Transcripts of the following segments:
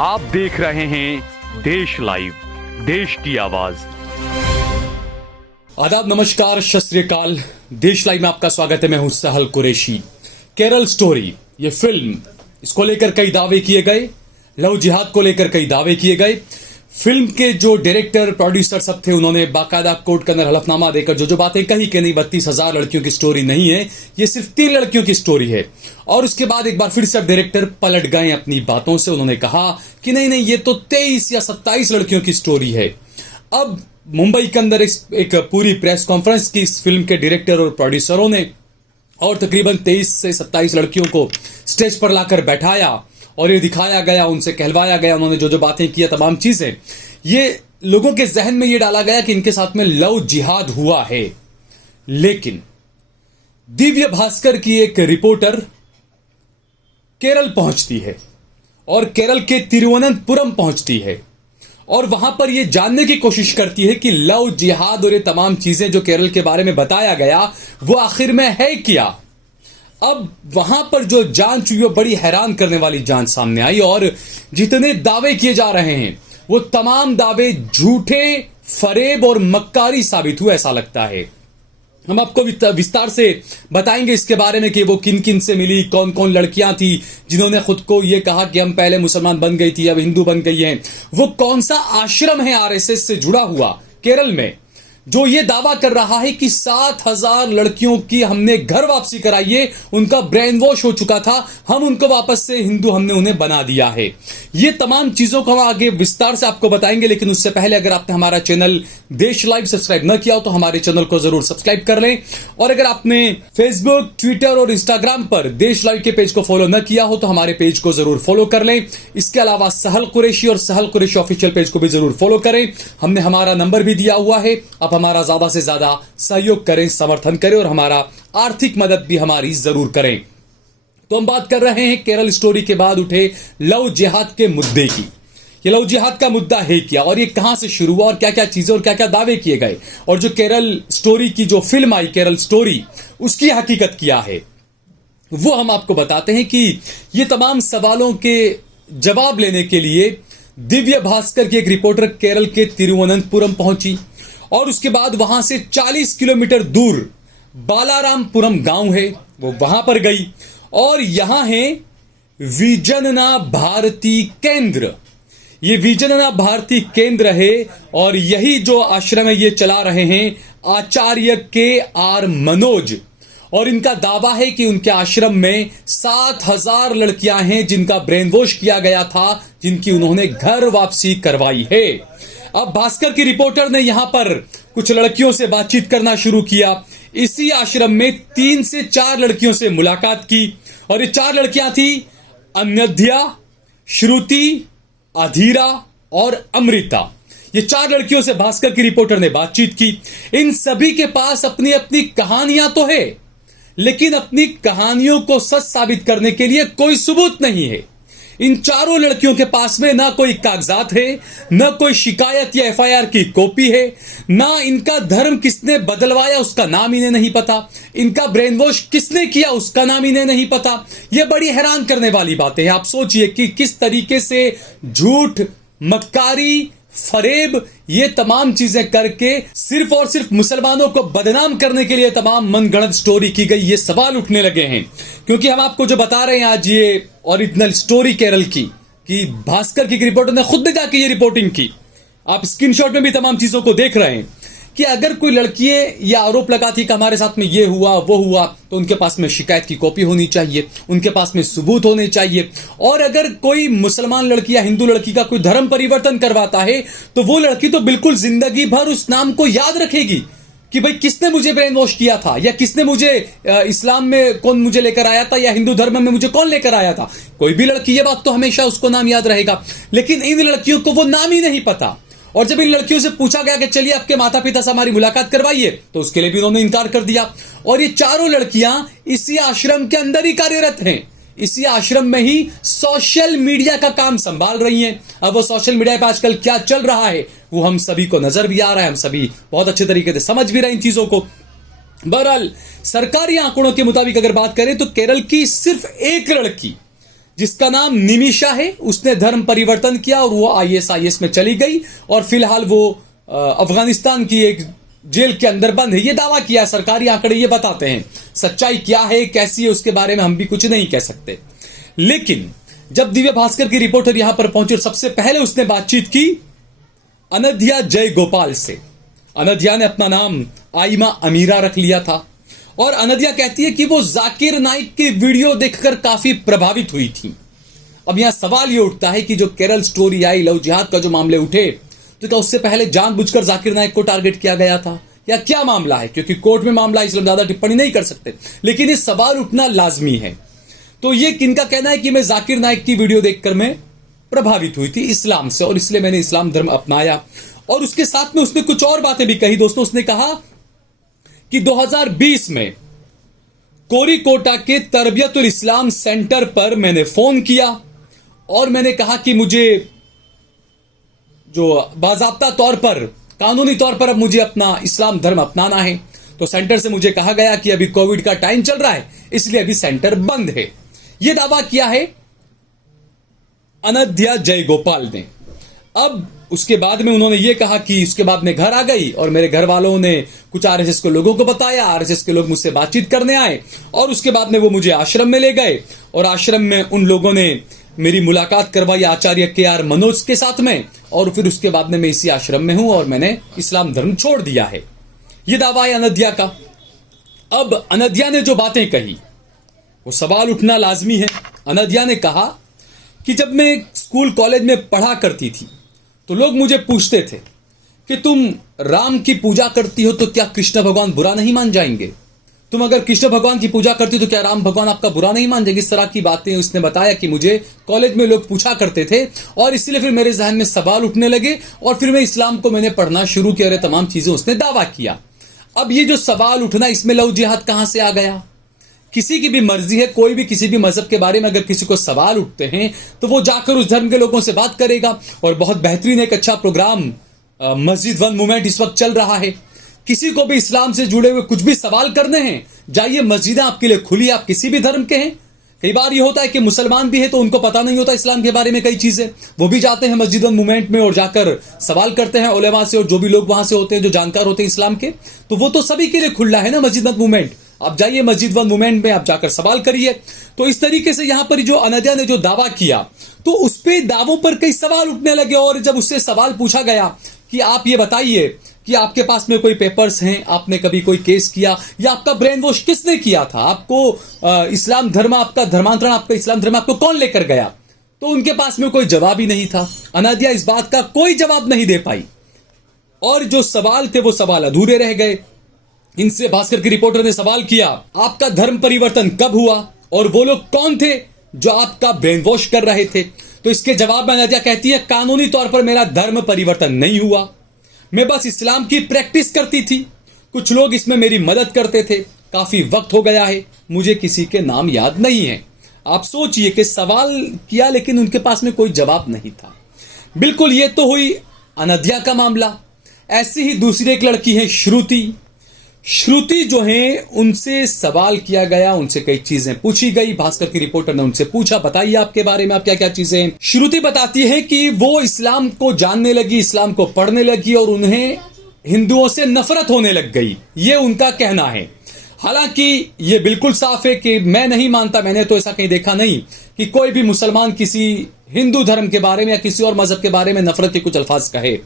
आप देख रहे हैं देश लाइव, देश की आवाज। आदाब, नमस्कार, सत श्री अकाल। देश लाइव में आपका स्वागत है। मैं हूं सहल कुरैशी। केरल स्टोरी ये फिल्म, इसको लेकर कई दावे किए गए, लव जिहाद को लेकर कई दावे किए गए। फिल्म के जो डायरेक्टर प्रोड्यूसर सब थे, उन्होंने बाकायदा कोर्ट के अंदर हलफनामा देकर जो बातें कही कि नहीं 32,000 लड़कियों की स्टोरी नहीं है, ये सिर्फ 3 लड़कियों की स्टोरी है। और उसके बाद एक बार फिर से डायरेक्टर पलट गए अपनी बातों से। उन्होंने कहा कि नहीं नहीं, ये तो 23 या 27 लड़कियों की स्टोरी है। अब मुंबई के अंदर एक पूरी प्रेस कॉन्फ्रेंस की इस फिल्म के डायरेक्टर और प्रोड्यूसरों ने, और तकरीबन 23 से 27 लड़कियों को स्टेज पर लाकर बैठाया और ये दिखाया गया, उनसे कहलवाया गया, उन्होंने जो बातें की, तमाम चीजें, ये लोगों के जहन में ये डाला गया कि इनके साथ में लव जिहाद हुआ है। लेकिन दिव्य भास्कर की एक रिपोर्टर केरल पहुंचती है और केरल के तिरुवनंतपुरम पहुंचती है और वहां पर यह जानने की कोशिश करती है कि लव जिहाद और ये तमाम चीजें जो केरल के बारे में बताया गया वो आखिर में है क्या। अब वहां पर जो जांच हुई वो बड़ी हैरान करने वाली जांच सामने आई और जितने दावे किए जा रहे हैं वो तमाम दावे झूठे, फरेब और मक्कारी साबित हुए, ऐसा लगता है। हम आपको विस्तार से बताएंगे इसके बारे में कि वो किन किन से मिली, कौन कौन लड़कियां थी जिन्होंने खुद को ये कहा कि हम पहले मुसलमान बन गई थी, अब हिंदू बन गई हैं। वो कौन सा आश्रम है आरएसएस से जुड़ा हुआ केरल में जो ये दावा कर रहा है कि 7,000 लड़कियों की हमने घर वापसी कराई है, उनका ब्रेन वॉश हो चुका था, हम उनको वापस से हिंदू हमने उन्हें बना दिया है। ये तमाम चीजों को हम आगे विस्तार से आपको बताएंगे। लेकिन उससे पहले अगर आपने हमारा चैनल देश लाइव सब्सक्राइब न किया हो तो हमारे चैनल को जरूर सब्सक्राइब कर लें। और अगर आपने फेसबुक, ट्विटर और इंस्टाग्राम पर देश लाइव के पेज को फॉलो न किया हो तो हमारे पेज को जरूर फॉलो कर लें। इसके अलावा सहल कुरैशी और सहल कुरैशी ऑफिशियल पेज को भी जरूर फॉलो करें। हमने हमारा नंबर भी दिया हुआ है, आप हमारा ज्यादा से ज्यादा सहयोग करें, समर्थन करें और हमारा आर्थिक मदद भी हमारी जरूर करें। तो हम बात कर रहे हैं केरल स्टोरी के बाद उठे लव जिहाद के मुद्दे की। ये लव जिहाद का मुद्दा है क्या और ये कहां से शुरू हुआ और क्या क्या चीजें और क्या क्या दावे किए गए, और जो केरल स्टोरी की जो फिल्म आई केरल स्टोरी, उसकी हकीकत क्या है, वो हम आपको बताते हैं। कि ये तमाम सवालों के जवाब लेने के लिए दिव्य भास्कर की एक रिपोर्टर केरल के तिरुवनंतपुरम पहुंची और उसके बाद वहां से 40 किलोमीटर दूर बालारामपुरम गांव है, वो वहां पर गई और यहां है विजनना भारती केंद्र। ये विजनना भारती केंद्र है और यही जो आश्रम है ये चला रहे हैं आचार्य KR मनोज। और इनका दावा है कि उनके आश्रम में 7,000 लड़कियां हैं जिनका ब्रेन वॉश किया गया था, जिनकी उन्होंने घर वापसी करवाई है। अब भास्कर की रिपोर्टर ने यहां पर कुछ लड़कियों से बातचीत करना शुरू किया। इसी आश्रम में 3 से 4 लड़कियों से मुलाकात की और ये 4 लड़कियां थी अन्यध्या, श्रुति, अधीरा और अमृता। ये 4 लड़कियों से भास्कर की रिपोर्टर ने बातचीत की। इन सभी के पास अपनी अपनी कहानियां तो है, लेकिन अपनी कहानियों को सच साबित करने के लिए कोई सबूत नहीं है। इन चारों लड़कियों के पास में ना कोई कागजात है, ना कोई शिकायत या FIR की कॉपी है, ना इनका धर्म किसने बदलवाया उसका नाम इन्हें नहीं पता, इनका ब्रेन वॉश किसने किया उसका नाम इन्हें नहीं पता। यह बड़ी हैरान करने वाली बातें हैं। आप सोचिए कि किस तरीके से झूठ, मक्कारी, फरेब, ये तमाम चीजें करके सिर्फ और सिर्फ मुसलमानों को बदनाम करने के लिए तमाम मनगढ़ंत स्टोरी की गई। ये सवाल उठने लगे हैं क्योंकि हम आपको जो बता रहे हैं आज, ये ओरिजिनल स्टोरी केरल की, कि भास्कर की रिपोर्टर ने खुद जाके ये रिपोर्टिंग की। आप स्क्रीनशॉट में भी तमाम चीजों को देख रहे हैं कि अगर कोई लड़की ये आरोप लगाती कि हमारे साथ में ये हुआ वो हुआ, तो उनके पास में शिकायत की कॉपी होनी चाहिए, उनके पास में सबूत होने चाहिए। और अगर कोई मुसलमान लड़की या हिंदू लड़की का कोई धर्म परिवर्तन करवाता है तो वो लड़की तो बिल्कुल जिंदगी भर उस नाम को याद रखेगी कि भाई किसने मुझे ब्रेन वॉश किया था, या किसने मुझे इस्लाम में कौन मुझे लेकर आया था, या हिंदू धर्म में मुझे कौन लेकर आया था। कोई भी लड़की, ये बात तो हमेशा उसको नाम याद रहेगा। लेकिन इन लड़कियों को वो नाम ही नहीं पता। और जब इन लड़कियों से पूछा गया कि चलिए आपके माता पिता से हमारी मुलाकात करवाइए, तो उसके लिए भी उन्होंने इनकार कर दिया। और ये चारों लड़कियां इसी आश्रम के अंदर ही कार्यरत हैं, इसी आश्रम में ही सोशल मीडिया का काम संभाल रही हैं। अब वो सोशल मीडिया पे आजकल क्या चल रहा है वो हम सभी को नजर भी आ रहा है, हम सभी बहुत अच्छे तरीके से समझ भी रहे हैं इन चीजों को। बहरहाल सरकारी आंकड़ों के मुताबिक अगर बात करें तो केरल की सिर्फ एक लड़की जिसका नाम निमिषा है, उसने धर्म परिवर्तन किया और वो ISIS में चली गई और फिलहाल वो अफगानिस्तान की एक जेल के अंदर बंद है। ये दावा किया, सरकारी आंकड़े ये बताते हैं। सच्चाई क्या है, कैसी है, उसके बारे में हम भी कुछ नहीं कह सकते। लेकिन जब दिव्य भास्कर की रिपोर्टर यहां पर पहुंचे, सबसे पहले उसने बातचीत की अनध्या जयगोपाल से। अनध्या ने अपना नाम आइमा अमीरा रख लिया था और अनध्या कहती है कि वो जाकिर नाइक की वीडियो देखकर काफी प्रभावित हुई थी। अब यहां सवाल ये उठता है कि जो केरल स्टोरी आई, लव जिहाद का जो मामले उठे, तो क्या उससे पहले जानबूझकर जाकिर नाइक को टारगेट किया गया था या क्या मामला है? क्योंकि कोर्ट में मामला है, इसलिए हम ज्यादा टिप्पणी नहीं कर सकते, लेकिन ये सवाल उठना लाजमी है। तो ये किनका कहना है कि मैं जाकिर नाइक की वीडियो देखकर मैं प्रभावित हुई थी इस्लाम से और इसलिए मैंने इस्लाम धर्म अपनाया। और उसके साथ में उसने कुछ और बातें भी कही दोस्तों। उसने कहा कि 2020 में कोरिकोटा के तरबियतुल इस्लाम सेंटर पर मैंने फोन किया और मैंने कहा कि मुझे जो बाज़ाब्ता तौर पर, कानूनी तौर पर अब मुझे अपना इस्लाम धर्म अपनाना है। तो सेंटर से मुझे कहा गया कि अभी कोविड का टाइम चल रहा है, इसलिए अभी सेंटर बंद है। यह दावा किया है अनध्या जयगोपाल ने। अब उसके बाद में उन्होंने ये कहा कि उसके बाद मैं घर आ गई और मेरे घर वालों ने कुछ RSS के लोगों को बताया, RSS के लोग मुझसे बातचीत करने आए और उसके बाद में वो मुझे आश्रम में ले गए और आश्रम में उन लोगों ने मेरी मुलाकात करवाई आचार्य KR मनोज के साथ में और फिर उसके बाद में मैं इसी आश्रम में हूं और मैंने इस्लाम धर्म छोड़ दिया है। यह दावा है अनध्या का। अब अनध्या ने जो बातें कही वो सवाल उठना लाजमी है। अनध्या ने कहा कि जब मैं स्कूल कॉलेज में पढ़ा करती थी तो लोग मुझे पूछते थे कि तुम राम की पूजा करती हो तो क्या कृष्ण भगवान बुरा नहीं मान जाएंगे? तुम अगर कृष्ण भगवान की पूजा करती हो तो क्या राम भगवान आपका बुरा नहीं मान जाएंगे? इस तरह की बातें उसने बताया कि मुझे कॉलेज में लोग पूछा करते थे और इसलिए फिर मेरे जहन में सवाल उठने लगे और फिर मैं इस्लाम को मैंने पढ़ना शुरू किया और तमाम चीजें उसने दावा किया। अब ये जो सवाल उठना, इसमें लव जिहाद कहां से आ गया? किसी की भी मर्जी है, कोई भी किसी भी मजहब के बारे में अगर किसी को सवाल उठते हैं तो वो जाकर उस धर्म के लोगों से बात करेगा। और बहुत बेहतरीन एक अच्छा प्रोग्राम मस्जिद वन मूवमेंट इस वक्त चल रहा है। किसी को भी इस्लाम से जुड़े हुए कुछ भी सवाल करने हैं, जाइए, मस्जिदें आपके लिए खुली, आप किसी भी धर्म के हैं। कई बार ये होता है कि मुसलमान भी है तो उनको पता नहीं होता इस्लाम के बारे में कई चीजें, वो भी जाते हैं मस्जिद वन मूवमेंट में और जाकर सवाल करते हैं उलेमा से और जो भी लोग वहां से होते हैं जो जानकार होते हैं इस्लाम के, तो वो तो सभी के लिए खुला है ना मस्जिद वन मूवमेंट। आप जाइए मस्जिद वन मूवमेंट में, आप जाकर सवाल करिए। तो इस तरीके से यहां पर जो अनध्या ने जो दावा किया तो उस पे दावों पर कई सवाल उठने लगे और जब उससे सवाल पूछा गया कि आप ये बताइए कि आपके पास में कोई पेपर्स हैं, आपने कभी कोई केस किया या आपका ब्रेन वॉश किसने किया था, आपको इस्लाम धर्म, आपका धर्मांतरण, आपका इस्लाम धर्म आपको कौन लेकर गया, तो उनके पास में कोई जवाब ही नहीं था। अनध्या इस बात का कोई जवाब नहीं दे पाई और जो सवाल थे वो सवाल अधूरे रह गए। इनसे भास्कर की रिपोर्टर ने सवाल किया, आपका धर्म परिवर्तन कब हुआ और वो लोग कौन थे जो आपका ब्रेन वॉश कर रहे थे? तो इसके जवाब में अनध्या कहती है, कानूनी तौर पर मेरा धर्म परिवर्तन नहीं हुआ, मैं बस इस्लाम की प्रैक्टिस करती थी, कुछ लोग इसमें मेरी मदद करते थे, काफी वक्त हो गया है, मुझे किसी के नाम याद नहीं है। आप सोचिए कि सवाल किया लेकिन उनके पास में कोई जवाब नहीं था। बिल्कुल, ये तो हुई अनध्या का मामला। ऐसी ही दूसरी एक लड़की है श्रुति। श्रुति जो है उनसे सवाल किया गया, उनसे कई चीजें पूछी गई। भास्कर की रिपोर्टर ने उनसे पूछा, बताइए आपके बारे में, आप क्या क्या चीजें। श्रुति बताती है कि वो इस्लाम को जानने लगी, इस्लाम को पढ़ने लगी और उन्हें हिंदुओं से नफरत होने लग गई, ये उनका कहना है। हालांकि ये बिल्कुल साफ है कि मैं नहीं मानता, मैंने तो ऐसा कहीं देखा नहीं कि कोई भी मुसलमान किसी हिंदू धर्म के बारे में या किसी और मजहब के बारे में नफरत के कुछ अल्फाज कहे।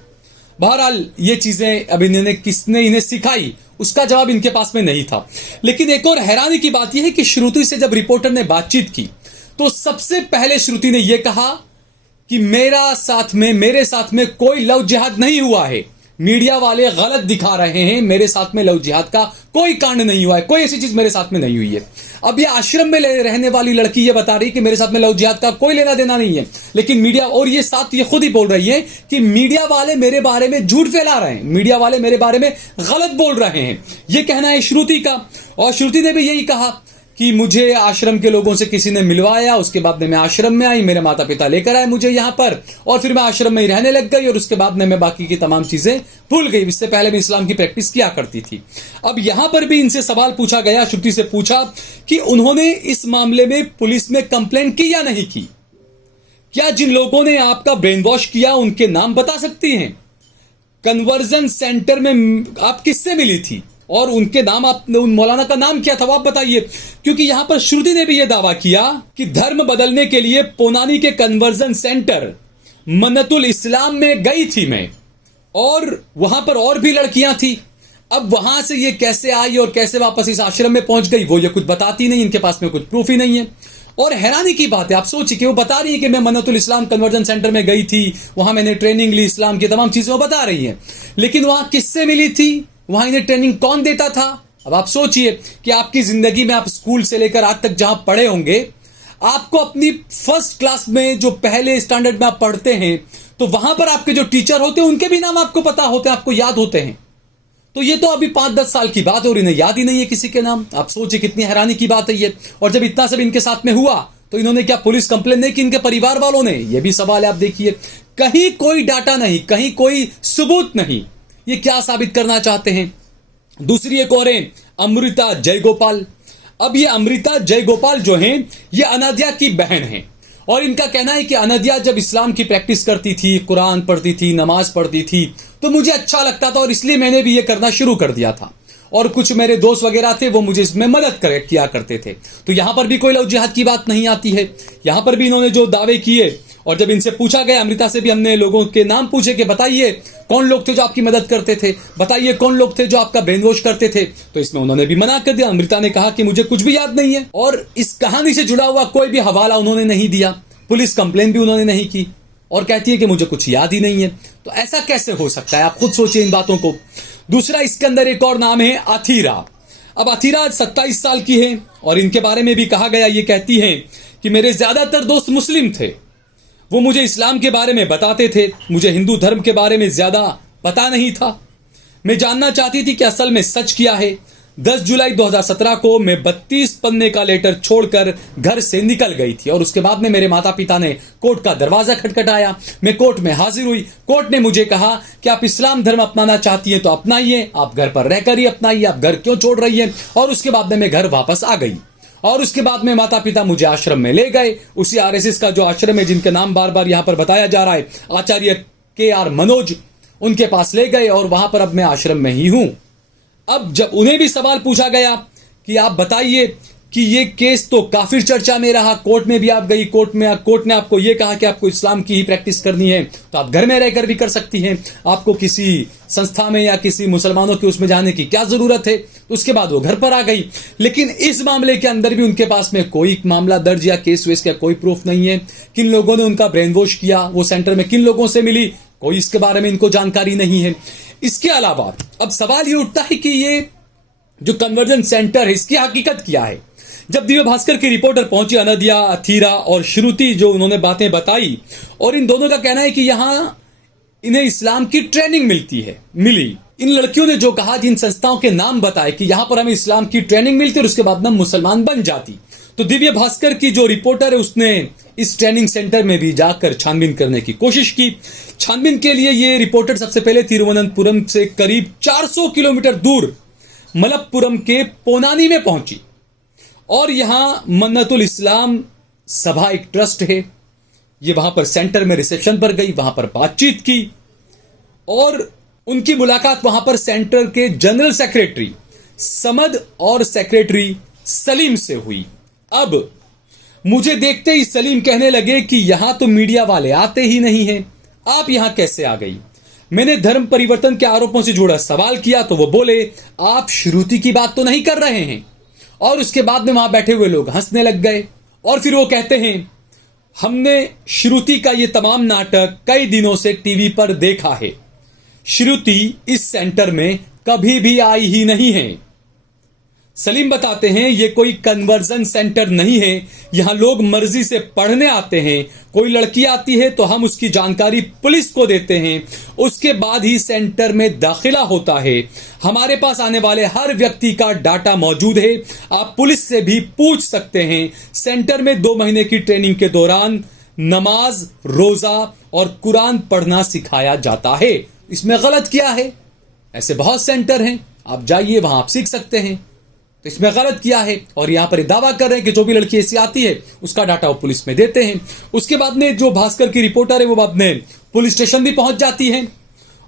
बहरहाल ये चीजें अब इन्होंने किसने इन्हें सिखाई उसका जवाब इनके पास में नहीं था। लेकिन एक और हैरानी की बात यह है कि श्रुति से जब रिपोर्टर ने बातचीत की तो सबसे पहले श्रुति ने यह कहा कि मेरे साथ में कोई लव जिहाद नहीं हुआ है, मीडिया वाले गलत दिखा रहे हैं, मेरे साथ में लव जिहाद का कोई कांड नहीं हुआ है, कोई ऐसी चीज मेरे साथ में नहीं हुई है। अब ये आश्रम में रहने वाली लड़की ये बता रही कि मेरे साथ में लव जिहाद का कोई लेना देना नहीं है, लेकिन मीडिया और ये साथ ये खुद ही बोल रही है कि मीडिया वाले मेरे बारे में झूठ फैला रहे हैं, मीडिया वाले मेरे बारे में गलत बोल रहे हैं, ये कहना है श्रुति का। और श्रुति ने भी यही कहा कि मुझे आश्रम के लोगों से किसी ने मिलवाया, उसके बाद में मैं आश्रम में आई, मेरे माता पिता लेकर आए मुझे यहाँ पर, और फिर मैं आश्रम में ही रहने लग गई, और उसके बाद में मैं बाकी की तमाम चीजें भूल गई। इससे पहले मैं इस्लाम की प्रैक्टिस किया करती थी। अब यहां पर भी इनसे सवाल पूछा गया, श्रुति से पूछा कि उन्होंने इस मामले में पुलिस में कंप्लेंट की या नहीं की। क्या जिन लोगों ने आपका ब्रेन वॉश किया उनके नाम बता सकती हैं? कन्वर्जन सेंटर में आप किससे मिली थी और उनके नाम, आपने उन मौलाना का नाम क्या था वो आप बताइए। क्योंकि यहां पर श्रुति ने भी यह दावा किया कि धर्म बदलने के लिए पोनानी के कन्वर्जन सेंटर मन्नतुल इस्लाम में गई थी मैं, और वहां पर और भी लड़कियां थी। अब वहां से ये कैसे आई और कैसे वापस इस आश्रम में पहुंच गई वो ये कुछ बताती नहीं, इनके पास में कुछ प्रूफ ही नहीं है। और हैरानी की बात है, आप सोचिए कि वो बता रही है कि मैं मन्नतुल इस्लाम कन्वर्जन सेंटर में गई थी, वहां मैंने ट्रेनिंग ली, इस्लाम की तमाम चीजें वो बता रही है, लेकिन वहां किससे मिली थी, वहां इन्हें ट्रेनिंग कौन देता था? अब आप सोचिए कि आपकी जिंदगी में आप स्कूल से लेकर आज तक जहां पढ़े होंगे, आपको अपनी फर्स्ट क्लास में जो पहले स्टैंडर्ड में आप पढ़ते हैं, तो वहां पर आपके जो टीचर होते हैं उनके भी नाम आपको पता होते हैं, आपको याद होते हैं। तो ये तो अभी 5-10 साल की बात है और इन्हें याद ही नहीं है किसी के नाम। आप सोचिए कितनी हैरानी की बात है ये। और जब इतना सब इनके साथ में हुआ तो इन्होंने क्या पुलिस कंप्लेन नहीं की इनके परिवार वालों ने? ये भी सवाल है। आप देखिए, कहीं कोई डाटा नहीं, कहीं कोई सबूत नहीं। ये क्या साबित करना चाहते हैं? दूसरी एक और है अमृता जयगोपाल। अब ये अमृता जयगोपाल जो हैं, ये अनाद्या की बहन हैं, और इनका कहना है कि अनाद्या जब इस्लाम की प्रैक्टिस करती थी, कुरान पढ़ती थी, नमाज पढ़ती थी, तो मुझे अच्छा लगता था और इसलिए मैंने भी ये करना शुरू कर दिया था। और कुछ मेरे दोस्त वगैरह थे वो मुझे इसमें मदद किया करते थे। तो यहां पर भी कोई लव जिहाद की बात नहीं आती है। यहां पर भी इन्होंने जो दावे किए, और जब इनसे पूछा गया, अमृता से भी हमने लोगों के नाम पूछे कि बताइए कौन लोग थे जो आपकी मदद करते थे, बताइए कौन लोग थे जो आपका ब्रेन वॉश करते थे, तो इसमें उन्होंने भी मना कर दिया। अमृता ने कहा कि मुझे कुछ भी याद नहीं है, और इस कहानी से जुड़ा हुआ कोई भी हवाला उन्होंने नहीं दिया, पुलिस कंप्लेन भी उन्होंने नहीं की, और कहती है कि मुझे कुछ याद ही नहीं है। तो ऐसा कैसे हो सकता है? आप खुद सोचिए इन बातों को। दूसरा, इसके अंदर एक और नाम है अथीरा। अब अथीरा 27 साल की है, और इनके बारे में भी कहा गया, ये कहती हैं कि मेरे ज्यादातर दोस्त मुस्लिम थे, वो मुझे इस्लाम के बारे में बताते थे, मुझे हिंदू धर्म के बारे में ज्यादा पता नहीं था। मैं जानना चाहती थी कि असल में सच क्या है। 10 जुलाई 2017 को मैं 32 पन्ने का लेटर छोड़कर घर से निकल गई थी, और उसके बाद में मेरे माता पिता ने कोर्ट का दरवाजा खटखटाया। मैं कोर्ट में हाजिर हुई। कोर्ट ने मुझे कहा कि आप इस्लाम धर्म अपनाना चाहती हैं तो अपनाइए, आप घर पर रहकर ही अपनाइए, आप घर क्यों छोड़ रही हैं? और उसके बाद में मैं घर वापस आ गई, और उसके बाद में माता पिता मुझे आश्रम में ले गए, उसी आरएसएस का जो आश्रम है जिनके नाम बार बार यहां पर बताया जा रहा है, आचार्य KR मनोज, उनके पास ले गए, और वहां पर अब मैं आश्रम में ही हूं। अब जब उन्हें भी सवाल पूछा गया कि आप बताइए कि ये केस तो काफी चर्चा में रहा, कोर्ट में भी आप गई, कोर्ट ने आपको ये कहा कि आपको इस्लाम की ही प्रैक्टिस करनी है तो आप घर में रहकर भी कर सकती हैं, आपको किसी संस्था में या किसी मुसलमानों के उसमें जाने की क्या जरूरत है? उसके बाद वो घर पर आ गई। लेकिन इस मामले के अंदर भी उनके पास में कोई मामला दर्ज या केस वेस का कोई प्रूफ नहीं है। किन लोगों ने उनका ब्रेन वॉश किया, वो सेंटर में किन लोगों से मिली, कोई इसके बारे में इनको जानकारी नहीं है। इसके अलावा अब सवाल ये उठता है कि ये जो कन्वर्जन सेंटर है इसकी हकीकत क्या है? जब दिव्य भास्कर की रिपोर्टर पहुंची, अनाद्या, अथीरा और श्रुति, जो उन्होंने बातें बताई, और इन दोनों का कहना है कि यहां इन्हें इस्लाम की ट्रेनिंग मिली। इन लड़कियों ने जो कहा, जिन संस्थाओं के नाम बताए कि यहां पर हमें इस्लाम की ट्रेनिंग मिलती और उसके बाद में मुसलमान बन जाती, तो दिव्य भास्कर की जो रिपोर्टर है उसने इस ट्रेनिंग सेंटर में भी जाकर छानबीन करने की कोशिश की। छानबीन के लिए ये रिपोर्टर सबसे पहले तिरुवनंतपुरम से करीब 400 किलोमीटर दूर मलप्पुरम के पोनानी में पहुंची, और यहां मन्नतुल इस्लाम सभा एक ट्रस्ट है, ये वहां पर सेंटर में रिसेप्शन पर गई, वहां पर बातचीत की, और उनकी मुलाकात वहां पर सेंटर के जनरल सेक्रेटरी समद और सेक्रेटरी सलीम से हुई। अब मुझे देखते ही सलीम कहने लगे कि यहां तो मीडिया वाले आते ही नहीं हैं, आप यहां कैसे आ गई? मैंने धर्म परिवर्तन के आरोपों से जुड़ा सवाल किया तो वो बोले, आप श्रुति की बात तो नहीं कर रहे हैं? और उसके बाद में वहां बैठे हुए लोग हंसने लग गए, और फिर वो कहते हैं, हमने श्रुति का ये तमाम नाटक कई दिनों से टीवी पर देखा है, श्रुति इस सेंटर में कभी भी आई ही नहीं है। सलीम बताते हैं ये कोई कन्वर्जन सेंटर नहीं है, यहां लोग मर्जी से पढ़ने आते हैं। कोई लड़की आती है तो हम उसकी जानकारी पुलिस को देते हैं, उसके बाद ही सेंटर में दाखिला होता है। हमारे पास आने वाले हर व्यक्ति का डाटा मौजूद है, आप पुलिस से भी पूछ सकते हैं। सेंटर में 2 महीने की ट्रेनिंग के दौरान नमाज, रोजा और कुरान पढ़ना सिखाया जाता है। इसमें गलत क्या है? ऐसे बहुत सेंटर हैं, आप जाइए वहां आप सीख सकते हैं। तो इसमें गलत किया है? और यहां पर दावा कर रहे हैं कि जो भी लड़की ऐसी आती है उसका डाटा वो पुलिस में देते हैं। उसके बाद में जो भास्कर की रिपोर्टर है वो बाद में पुलिस स्टेशन भी पहुंच जाती है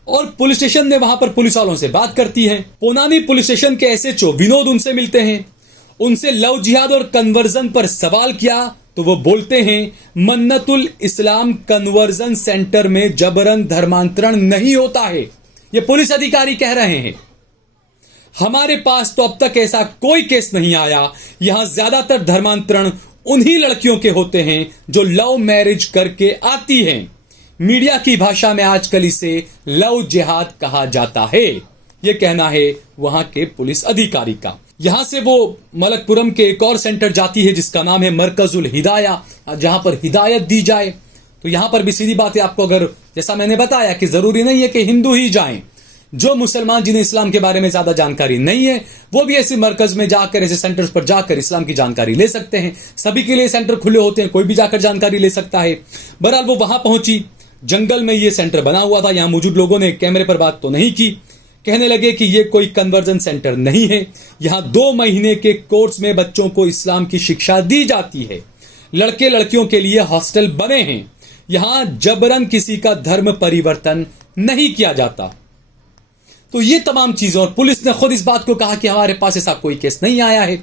और पुलिस स्टेशन में वहां पर पुलिस वालों से बात करती है। पोनानी पुलिस स्टेशन के एसएचओ विनोद उनसे मिलते हैं, उनसे लव जिहाद और कन्वर्जन पर सवाल किया तो वो बोलते हैं मन्नतुल इस्लाम कन्वर्जन सेंटर में जबरन धर्मांतरण नहीं होता है। ये पुलिस अधिकारी कह रहे हैं। हमारे पास तो अब तक ऐसा कोई केस नहीं आया। यहां ज्यादातर धर्मांतरण उन्हीं लड़कियों के होते हैं जो लव मैरिज करके आती हैं। मीडिया की भाषा में आजकल इसे लव जिहाद कहा जाता है। यह कहना है वहां के पुलिस अधिकारी का। यहां से वो मलकपुरम के एक और सेंटर जाती है जिसका नाम है मरकजुल हिदाया, जहां पर हिदायत दी जाए। तो यहां पर भी सीधी बात है, आपको अगर जैसा मैंने बताया कि जरूरी नहीं है कि हिंदू ही जाएं, जो मुसलमान जिन्हें इस्लाम के बारे में ज्यादा जानकारी नहीं है वो भी ऐसे मरकज में जाकर, ऐसे सेंटर्स पर जाकर इस्लाम की जानकारी ले सकते हैं। सभी के लिए सेंटर खुले होते हैं, कोई भी जाकर जानकारी ले सकता है। बहरहाल वो वहां पहुंची, जंगल में ये सेंटर बना हुआ था। यहां मौजूद लोगों ने कैमरे पर बात तो नहीं की, कहने लगे कि ये कोई कन्वर्जन सेंटर नहीं है। यहां 2 महीने के कोर्स में बच्चों को इस्लाम की शिक्षा दी जाती है। लड़के लड़कियों के लिए हॉस्टल बने हैं। यहां जबरन किसी का धर्म परिवर्तन नहीं किया जाता। तो ये तमाम चीजें, और पुलिस ने खुद इस बात को कहा कि हमारे पास ऐसा कोई केस नहीं आया है।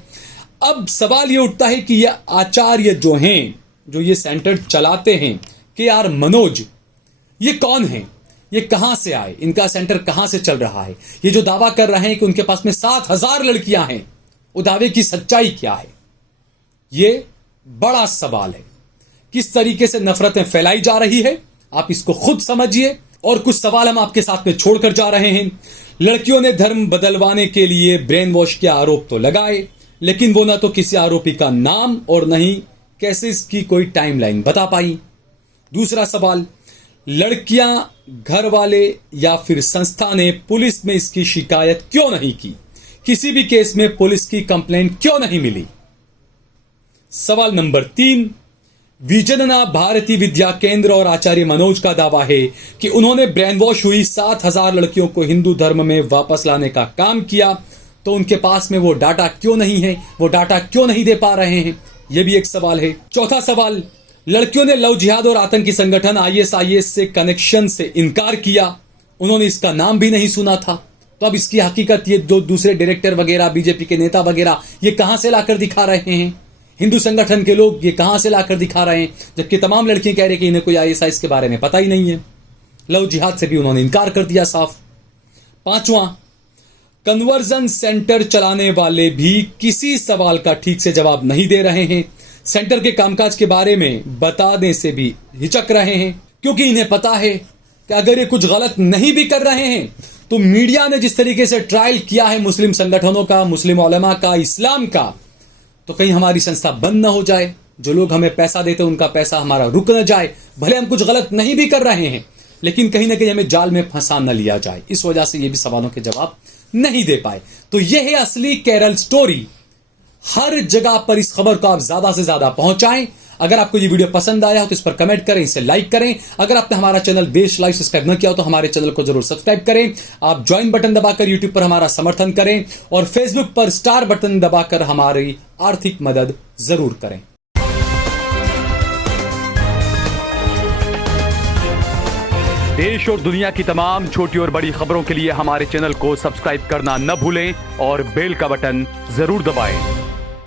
अब सवाल ये उठता है कि ये आचार्य जो हैं, जो ये सेंटर चलाते हैं, KR मनोज, ये कौन हैं? ये कहां से आए? इनका सेंटर कहां से चल रहा है? ये जो दावा कर रहे हैं कि उनके पास में 7,000 लड़कियां हैं, वो दावे की सच्चाई क्या है? ये बड़ा सवाल है। किस तरीके से नफरतें फैलाई जा रही है आप इसको खुद समझिए। और कुछ सवाल हम आपके साथ में छोड़कर जा रहे हैं। लड़कियों ने धर्म बदलवाने के लिए ब्रेन वॉश के आरोप तो लगाए, लेकिन वो ना तो किसी आरोपी का नाम और नहीं केसेस की कोई टाइमलाइन बता पाई। दूसरा सवाल, लड़कियां, घर वाले या फिर संस्था ने पुलिस में इसकी शिकायत क्यों नहीं की? किसी भी केस में पुलिस की कंप्लेंट क्यों नहीं मिली? सवाल नंबर 3, विजनना भारती विद्या केंद्र और आचार्य मनोज का दावा है कि उन्होंने ब्रेन वॉश हुई 7,000 लड़कियों को हिंदू धर्म में वापस लाने का काम किया, तो उनके पास में वो डाटा क्यों नहीं है? वो डाटा क्यों नहीं दे पा रहे हैं? यह भी एक सवाल है। चौथा सवाल, लड़कियों ने लव जिहाद और आतंकी संगठन ISIS से कनेक्शन से इनकार किया, उन्होंने इसका नाम भी नहीं सुना था। तो अब इसकी हकीकत ये जो दूसरे डायरेक्टर वगैरह, बीजेपी के नेता वगैरह, ये कहां से लाकर दिखा रहे हैं? हिंदू संगठन के लोग ये कहां से लाकर दिखा रहे हैं? जबकि तमाम लड़कियां कह रही कि इन्हें कोई ISIS के बारे में पता ही नहीं है। लव जिहाद से भी उन्होंने इनकार कर दिया साफ। 5वां, कन्वर्जन सेंटर चलाने वाले भी किसी सवाल का ठीक से जवाब नहीं दे रहे हैं। सेंटर के कामकाज के बारे में बताने से भी हिचक रहे हैं, क्योंकि इन्हें पता है कि अगर ये कुछ गलत नहीं भी कर रहे हैं तो मीडिया ने जिस तरीके से ट्रायल किया है मुस्लिम संगठनों का, मुस्लिम उलमा का, इस्लाम का, तो कहीं हमारी संस्था बंद न हो जाए, जो लोग हमें पैसा देते हैं उनका पैसा हमारा रुक न जाए। भले हम कुछ गलत नहीं भी कर रहे हैं, लेकिन कहीं ना कहीं हमें जाल में फंसा न लिया जाए। इस वजह से ये भी सवालों के जवाब नहीं दे पाए। तो यह है असली केरल स्टोरी। हर जगह पर इस खबर को आप ज्यादा से ज्यादा पहुंचाएं। अगर आपको ये वीडियो पसंद आया हो तो इस पर कमेंट करें, इसे लाइक करें। अगर आपने हमारा चैनल देश लाइव सब्सक्राइब न किया हो तो हमारे चैनल को जरूर सब्सक्राइब करें। आप ज्वाइन बटन दबाकर यूट्यूब पर हमारा समर्थन करें और फेसबुक पर स्टार बटन दबाकर हमारी आर्थिक मदद जरूर करें। देश और दुनिया की तमाम छोटी और बड़ी खबरों के लिए हमारे चैनल को सब्सक्राइब करना न भूलें और बेल का बटन जरूर दबाएं।